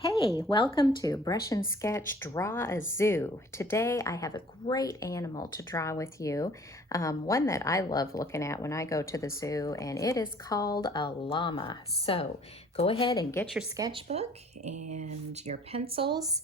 Hey, welcome to Brush and Sketch Draw a Zoo. Today I have a great animal to draw with you, one that I love looking at when I go to the zoo, and it is called a llama. So go ahead and get your sketchbook and your pencils.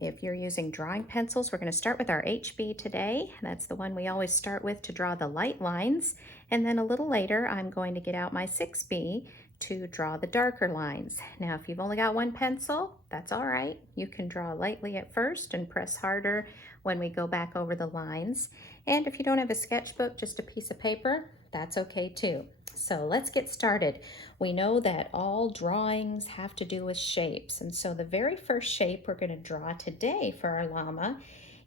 If you're using drawing pencils, we're going to start with our HB today. That's the one we always start with to draw the light lines. And then a little later, I'm going to get out my 6B to draw the darker lines. Now, if you've only got one pencil, that's all right. You can draw lightly at first and press harder when we go back over the lines. And if you don't have a sketchbook, just a piece of paper, that's okay too. So let's get started. We know that all drawings have to do with shapes. And so the very first shape we're going to draw today for our llama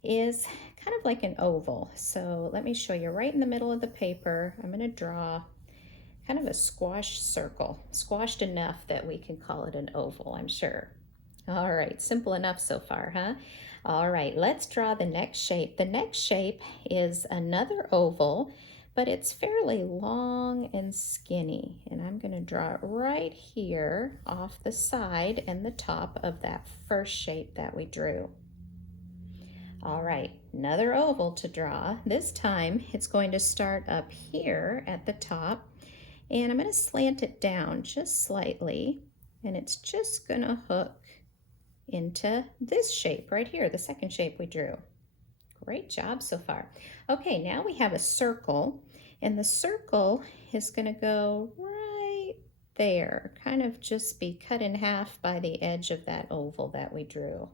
is kind of like an oval. So let me show you right in the middle of the paper. I'm going to draw kind of a squashed circle, squashed enough that we can call it an oval, I'm sure. All right, simple enough so far, huh? All right, let's draw the next shape. The next shape is another oval, but it's fairly long and skinny. And I'm going to draw it right here off the side and the top of that first shape that we drew. All right, another oval to draw. This time it's going to start up here at the top, and I'm going to slant it down just slightly, and it's just going to hook into this shape right here, the second shape we drew. Great job so far. Okay, now we have a circle, and the circle is going to go right there, kind of just be cut in half by the edge of that oval that we drew.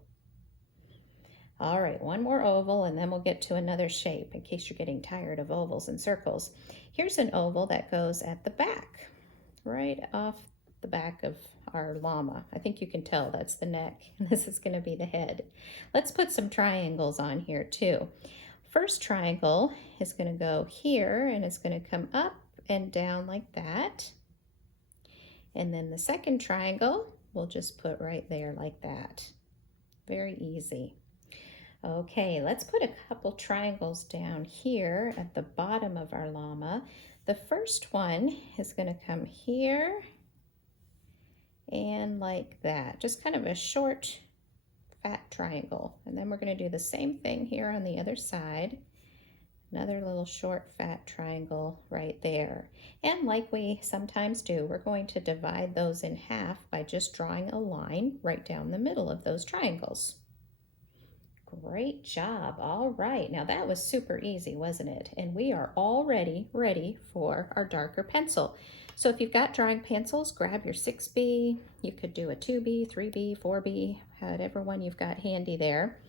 All right, one more oval and then we'll get to another shape in case you're getting tired of ovals and circles. Here's an oval that goes at the back, right off the back of our llama. I think you can tell that's the neck, and this is going to be the head. Let's put some triangles on here too. First triangle is going to go here, and it's going to come up and down like that. And then the second triangle, we'll just put right there like that. Very easy. Okay, let's put a couple triangles down here at the bottom of our llama. The first one is going to come here and like that, just kind of a short, fat triangle. And then we're going to do the same thing here on the other side. Another little short, fat triangle right there. And like we sometimes do, we're going to divide those in half by just drawing a line right down the middle of those triangles. Great job. All right, now that was super easy, wasn't it? And we are already ready for our darker pencil. So if you've got drawing pencils, grab your 6B. You could do a 2B, 3B, 4B, whatever one you've got handy there.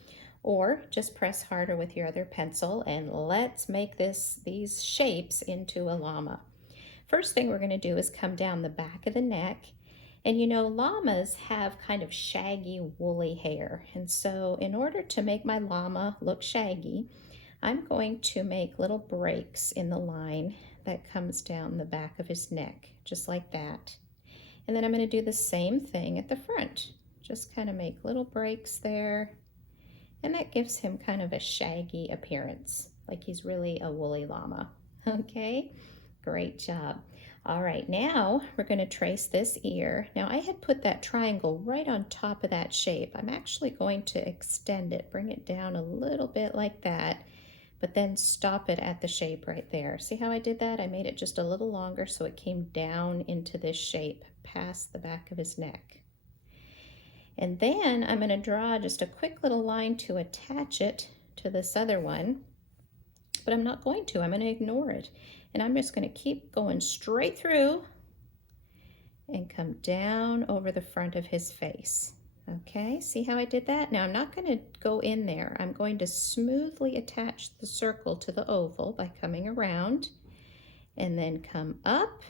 Or just press harder with your other pencil, and let's make these shapes into a llama. First thing we're going to do is come down the back of the neck. And you know, llamas have kind of shaggy, woolly hair. And so in order to make my llama look shaggy, I'm going to make little breaks in the line that comes down the back of his neck, just like that. And then I'm going to do the same thing at the front. Just kind of make little breaks there. And that gives him kind of a shaggy appearance, like he's really a woolly llama. Okay, great job. All right, now we're going to trace this ear. Now I had put that triangle right on top of that shape. I'm actually going to extend it, bring it down a little bit like that, but then stop it at the shape right there. See how I did that? I made it just a little longer so it came down into this shape past the back of his neck. And then I'm going to draw just a quick little line to attach it to this other one, but I'm not going to. I'm going to ignore it. And I'm just going to keep going straight through and come down over the front of his face. Okay, see how I did that? Now I'm not going to go in there. I'm going to smoothly attach the circle to the oval by coming around and then come up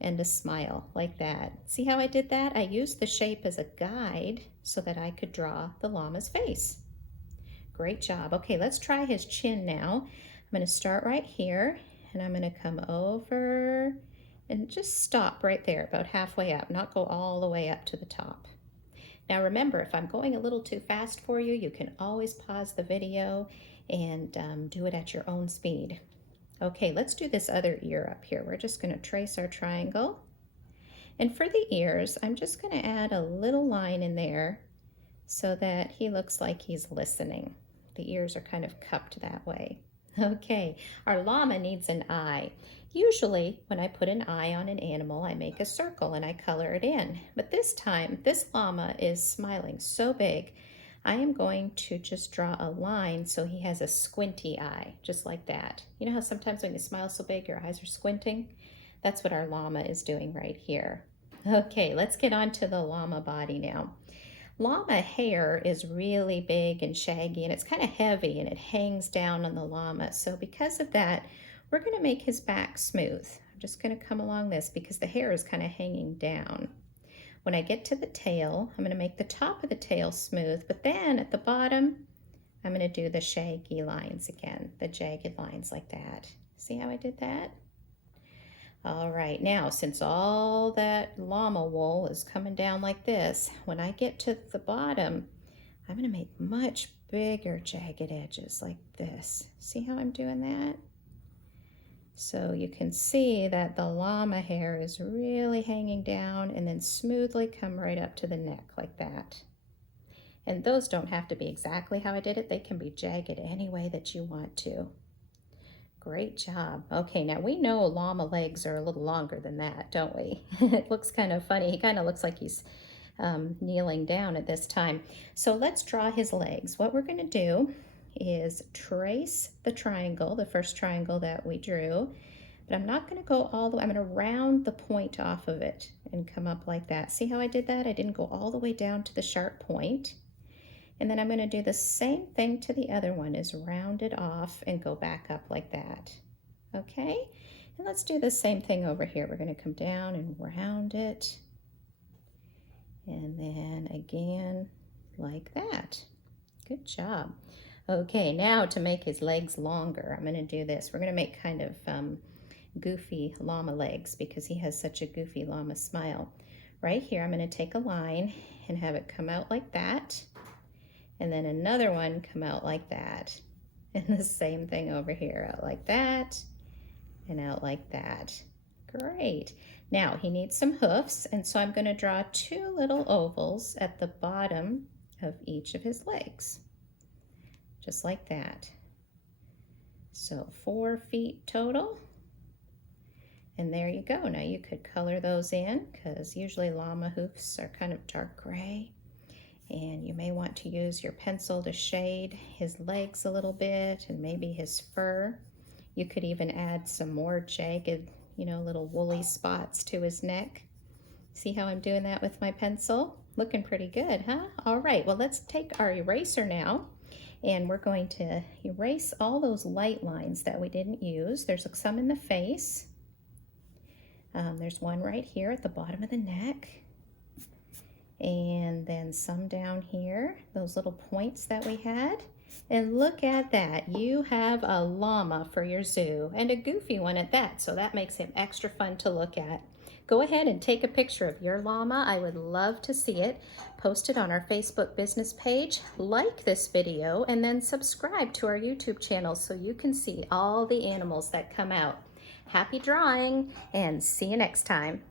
and a smile like that. See how I did that? I used the shape as a guide so that I could draw the llama's face. Great job. Okay, let's try his chin now. I'm going to start right here, and I'm going to come over and just stop right there, about halfway up, not go all the way up to the top. Now remember, if I'm going a little too fast for you, you can always pause the video and do it at your own speed. Okay, let's do this other ear up here. We're just going to trace our triangle. And for the ears, I'm just going to add a little line in there so that he looks like he's listening. The ears are kind of cupped that way. Okay, our llama needs an eye. Usually when I put an eye on an animal, I make a circle and I color it in. But this time, this llama is smiling so big, I am going to just draw a line so he has a squinty eye, just like that. You know how sometimes when you smile so big, your eyes are squinting? That's what our llama is doing right here. Okay, let's get on to the llama body now. Llama hair is really big and shaggy, and it's kind of heavy, and it hangs down on the llama. So because of that, we're going to make his back smooth. I'm just going to come along this because the hair is kind of hanging down. When I get to the tail, I'm going to make the top of the tail smooth, but then at the bottom, I'm going to do the shaggy lines again, the jagged lines like that. See how I did that? All right, now since all that llama wool is coming down like this, when I get to the bottom, I'm going to make much bigger jagged edges like this. See how I'm doing that? So you can see that the llama hair is really hanging down and then smoothly come right up to the neck like that. And those don't have to be exactly how I did it. They can be jagged any way that you want to. Great job. Okay, now we know llama legs are a little longer than that, don't we? It looks kind of funny. He kind of looks like he's kneeling down at this time. So let's draw his legs. What we're going to do is trace the triangle, the first triangle that we drew, but I'm not going to go all the way. I'm going to round the point off of it and come up like that. See how I did that? I didn't go all the way down to the sharp point. And then I'm going to do the same thing to the other one, is round it off and go back up like that. Okay? And let's do the same thing over here. We're going to come down and round it. And then again, like that. Good job. Okay, now to make his legs longer, I'm going to do this. We're going to make kind of goofy llama legs because he has such a goofy llama smile. Right here, I'm going to take a line and have it come out like that. And then another one come out like that. And the same thing over here, out like that and out like that. Great. Now he needs some hoofs, and so I'm going to draw 2 little ovals at the bottom of each of his legs. Just like that. So 4 feet total. And there you go. Now you could color those in because usually llama hoofs are kind of dark gray. And you may want to use your pencil to shade his legs a little bit and maybe his fur. You could even add some more jagged, little woolly spots to his neck. See how I'm doing that with my pencil? Looking pretty good, huh? All right, well, let's take our eraser now, and we're going to erase all those light lines that we didn't use. There's some in the face. There's one right here at the bottom of the neck. And then some down here, those little points that we had. And look at that, you have a llama for your zoo, and a goofy one at that, so that makes him extra fun to look at. Go ahead and take a picture of your llama. I would love to see it. Post it on our Facebook business page, like this video, and then subscribe to our YouTube channel so you can see all the animals that come out. Happy drawing, and see you next time.